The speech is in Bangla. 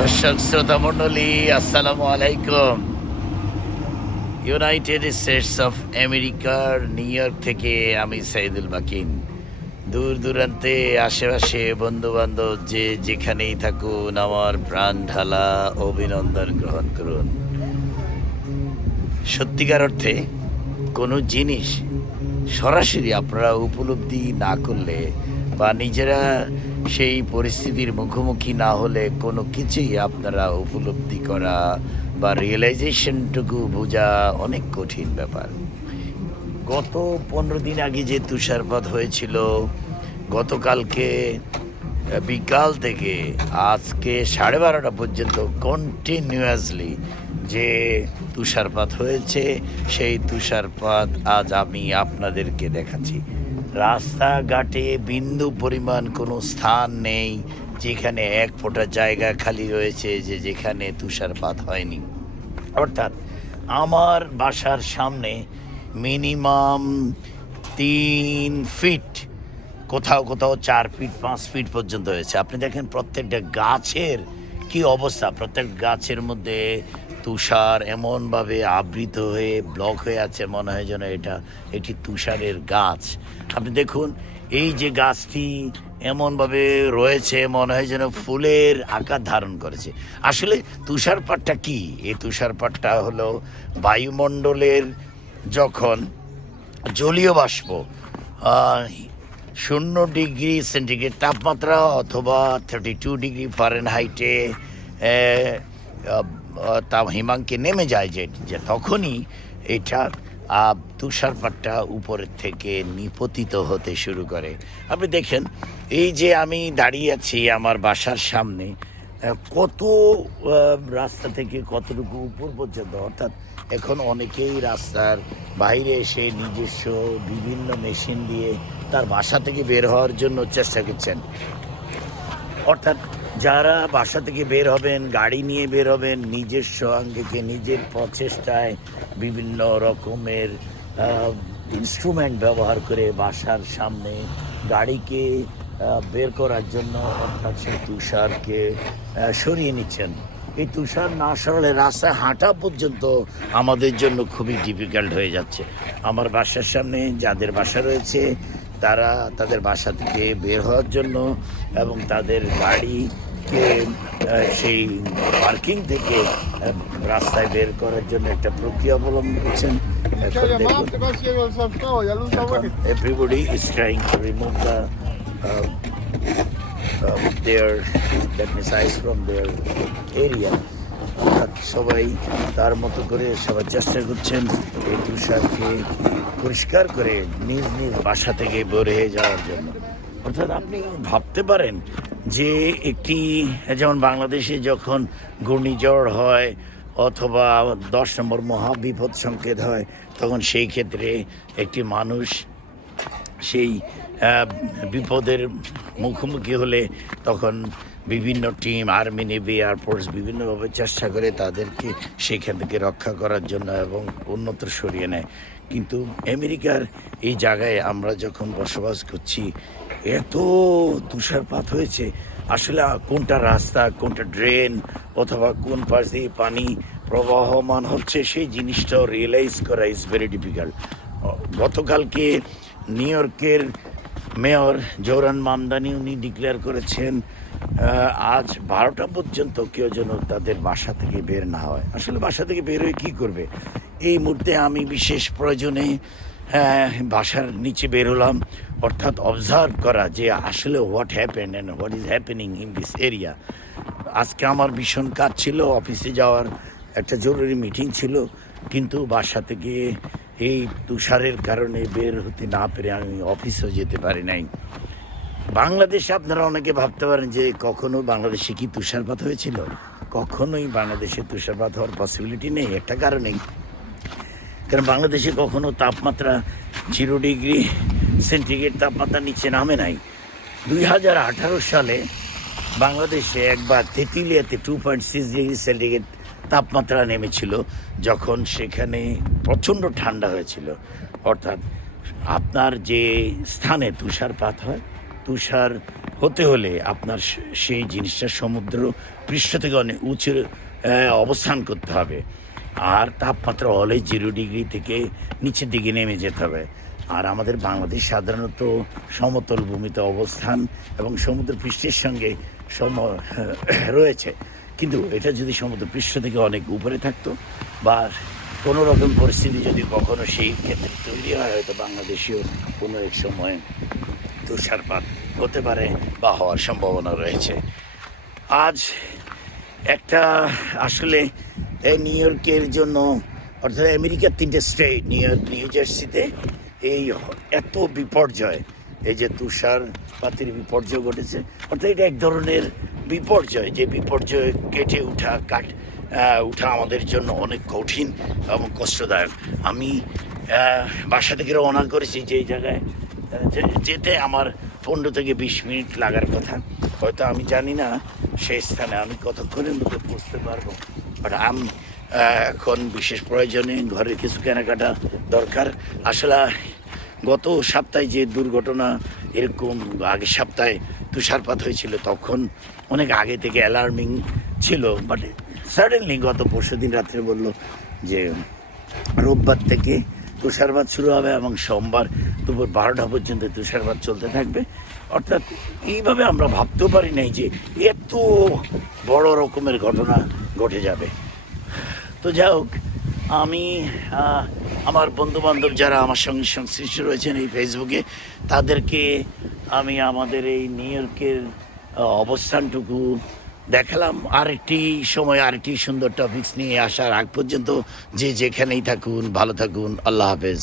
দর্শক শ্রোতা মণ্ডলী, আসসালামু আলাইকুম। ইউনাইটেড স্টেটস অফ আমেরিকার নিউ ইয়র্ক থেকে আমি সাইদুল বাকিন। দূর দূরান্তে আশেপাশে বন্ধু বান্ধব যে যেখানেই থাকুন, আমার প্রাণ ঢালা অভিনন্দন গ্রহণ করুন। সত্যিকার অর্থে কোনো জিনিস সরাসরি আপনারা উপলব্ধি না করলে বা নিজেরা সেই পরিস্থিতির মুখোমুখি না হলে কোনো কিছুই আপনারা উপলব্ধি করা বা রিয়েলাইজেশনটুকু বোঝা অনেক কঠিন ব্যাপার। গত 15 দিন আগে যে তুষারপাত হয়েছিল, গতকালকে বিকাল থেকে আজকে 12:30 পর্যন্ত কন্টিনিউয়াসলি যে তুষারপাত হয়েছে, সেই তুষারপাত আজ আমি আপনাদেরকে দেখাচ্ছি। রাস্তাঘাটে বিন্দু পরিমাণ কোনো স্থান নেই যেখানে এক ফোঁটা জায়গা খালি রয়েছে যেখানে তুষারপাত হয়নি। অর্থাৎ আমার বাসার সামনে মিনিমাম 3 ফিট, কোথাও কোথাও 4 ফিট 5 ফিট পর্যন্ত হয়েছে। আপনি দেখেন প্রত্যেকটা গাছের কি অবস্থা, প্রত্যেক গাছের মধ্যে তুষার এমনভাবে আবৃত হয়ে ব্লক হয়ে আছে, মনে হয় যেন এটা একটি তুষারের গাছ। আপনি দেখুন এই যে গাছটি এমনভাবে রয়েছে, মনে হয় যেন ফুলের আকার ধারণ করেছে। আসলে তুষারপাতটা কি? এই তুষারপাতটা হলো বায়ুমণ্ডলের যখন জলীয় বাষ্প 0 ডিগ্রি সেন্টিগ্রেড তাপমাত্রা অথবা 32 ডিগ্রি ফারেনহাইটে হিমাঙ্কে নেমে যায়, যে তখনই এটা তুষারপাতটা উপরের থেকে নিপতিত হতে শুরু করে। আপনি দেখেন এই যে আমি দাঁড়িয়ে আছি আমার বাসার সামনে, কত রাস্তা থেকে কতটুকু উপর পর্যন্ত। অর্থাৎ এখন অনেকেই রাস্তার বাইরে এসে নিজস্ব বিভিন্ন মেশিন দিয়ে তার বাসা থেকে বের হওয়ার জন্য চেষ্টা করছেন। অর্থাৎ যারা বাসা থেকে বের হবেন, গাড়ি নিয়ে বের হবেন, নিজস্ব আঙ্গিকে নিজের প্রচেষ্টায় বিভিন্ন রকমের ইনস্ট্রুমেন্ট ব্যবহার করে বাসার সামনে গাড়িকে বের করার জন্য, অর্থাৎ সেই তুষারকে সরিয়ে নিচ্ছেন। এই তুষার না সরালে রাস্তায় হাঁটা পর্যন্ত আমাদের জন্য খুবই ডিফিকাল্ট হয়ে যাচ্ছে। আমার বাসার সামনে যাদের বাসা রয়েছে তারা তাদের বাসা থেকে বের হওয়ার জন্য এবং তাদের গাড়িকে সেই পার্কিং থেকে রাস্তায় বের করার জন্য একটা প্রক্রিয়া অবলম্বন করছেন। Everybody is trying to remove their missiles from their area. অর্থাৎ সবাই তার মতো করে সবাই চেষ্টা করছেন এই তুষারকে পরিষ্কার করে নিজ নিজ বাসা থেকে বের হয়ে যাওয়ার জন্য। অর্থাৎ আপনি ভাবতে পারেন যে একটি, যেমন বাংলাদেশে যখন ঘূর্ণিঝড় হয় অথবা 10 নম্বর মহাবিপদ সংকেত হয়, তখন সেই ক্ষেত্রে একটি মানুষ সেই বিপদের মুখোমুখি হলে তখন বিভিন্ন টিম, আর্মি, নেভি, এয়ারফোর্স বিভিন্নভাবে চেষ্টা করে তাদেরকে সেখান থেকে রক্ষা করার জন্য এবং অন্যত্র সরিয়ে নেয়। কিন্তু আমেরিকার এই জায়গায় আমরা যখন বসবাস করছি, এত তুষারপাত হয়েছে, আসলে কোনটা রাস্তা, কোনটা ড্রেন অথবা কোন পাশ দিয়ে পানি প্রবাহমান হচ্ছে সেই জিনিসটাও রিয়েলাইজ করা ইজ ভেরি ডিফিকাল্ট। গতকালকে নিউ ইয়র্কের মেয়র জোরান মামদানি উনি ডিক্লেয়ার করেছেন আজ 12টা পর্যন্ত কেউ যেন তাদের বাসা থেকে বের না হয়। আসলে বাসা থেকে বের হয়ে কী করবে? এই মুহূর্তে আমি বিশেষ প্রয়োজনে বাসার নিচে বের হলাম, অর্থাৎ অবজার্ভ করা যে আসলে what happen and what is happening in this area. আজকে আমার ভীষণ কাজ ছিল, অফিসে যাওয়ার একটা জরুরি মিটিং ছিল, কিন্তু বাসা থেকে এই তুষারের কারণে বের হতে না পেরে আমি অফিসেও যেতে পারি নাই। বাংলাদেশে আপনারা অনেকে ভাবতে পারেন যে কখনো বাংলাদেশে কি তুষারপাত হয়েছিল? কখনোই বাংলাদেশে তুষারপাত হওয়ার পসিবিলিটি নেই, একটা কারণেই, কারণ বাংলাদেশে কখনো তাপমাত্রা 0 ডিগ্রি সেন্টিগ্রেড তাপমাত্রা নিচে নামে নাই। 2018 সালে বাংলাদেশে একবার তেঁতুলিয়াতে 2.6 ডিগ্রি সেন্টিগ্রেড তাপমাত্রা নেমেছিল, যখন সেখানে প্রচণ্ড ঠান্ডা হয়েছিল। অর্থাৎ আপনার যে স্থানে তুষারপাত হয় তুষার হতে হলে আপনার সেই জিনিসটা সমুদ্র পৃষ্ঠ থেকে অনেক উঁচু অবস্থান করতে হবে, আর তাপমাত্রা অলওয়েজ 0 ডিগ্রি থেকে নিচের দিকে নেমে যেতে হবে। আর আমাদের বাংলাদেশ সাধারণত সমতল ভূমিতে অবস্থান এবং সমুদ্র পৃষ্ঠের সঙ্গে রয়েছে, কিন্তু এটা যদি সমুদ্র পৃষ্ঠ থেকে অনেক উপরে থাকতো বা কোনো রকম পরিস্থিতি যদি কখনো সেই ক্ষেত্রে তৈরি হয়, হয়তো বাংলাদেশেও কোনো এক সময় তুষারপাত হতে পারে বা হওয়ার সম্ভাবনা রয়েছে। আজ একটা আসলে নিউ ইয়র্কের জন্য, অর্থাৎ আমেরিকার 3টে স্টেট নিউ ইয়র্ক, নিউ জার্সিতে এই এত বিপর্যয়, এই যে তুষারপাতের বিপর্যয় ঘটেছে, অর্থাৎ এটা এক ধরনের বিপর্যয়, যে বিপর্যয় কেটে উঠা আমাদের জন্য অনেক কঠিন এবং কষ্টদায়ক। আমি বাসা থেকে রওনা করেছি যে জায়গায় যেতে আমার 15 থেকে 20 মিনিট লাগার কথা, হয়তো আমি জানি না সেই স্থানে আমি কতক্ষণের মধ্যে পৌঁছতে পারবো, বাট আমি এখন বিশেষ প্রয়োজনে ঘরের কিছু কেনাকাটা দরকার। আসলে গত সপ্তাহে যে দুর্ঘটনা, এরকম আগের সপ্তাহে তুষারপাত হয়েছিল, তখন অনেক আগে থেকে অ্যালার্মিং ছিল, বাট সাডেনলি গত পরশুদিন রাত্রে বললো যে রোববার থেকে তুষারপাত শুরু হবে এবং সোমবার দুপুর 12টা পর্যন্ত তুষারপাত চলতে থাকবে। অর্থাৎ এইভাবে আমরা ভাবতেও পারি নাই যে এত বড় রকমের ঘটনা ঘটে যাবে। তো যাই হোক, আমি আমার বন্ধুবান্ধব যারা আমার সঙ্গে সংশ্লিষ্ট রয়েছেন এই ফেসবুকে, তাদেরকে আমি আমাদের এই নিউ ইয়র্কের অবস্থানটুকু দেখালাম। আরেকটি সময় আরেকটি সুন্দর টপিকস নিয়ে আসার আগ পর্যন্ত যে যেখানেই থাকুন, ভালো থাকুন। আল্লাহ হাফেজ।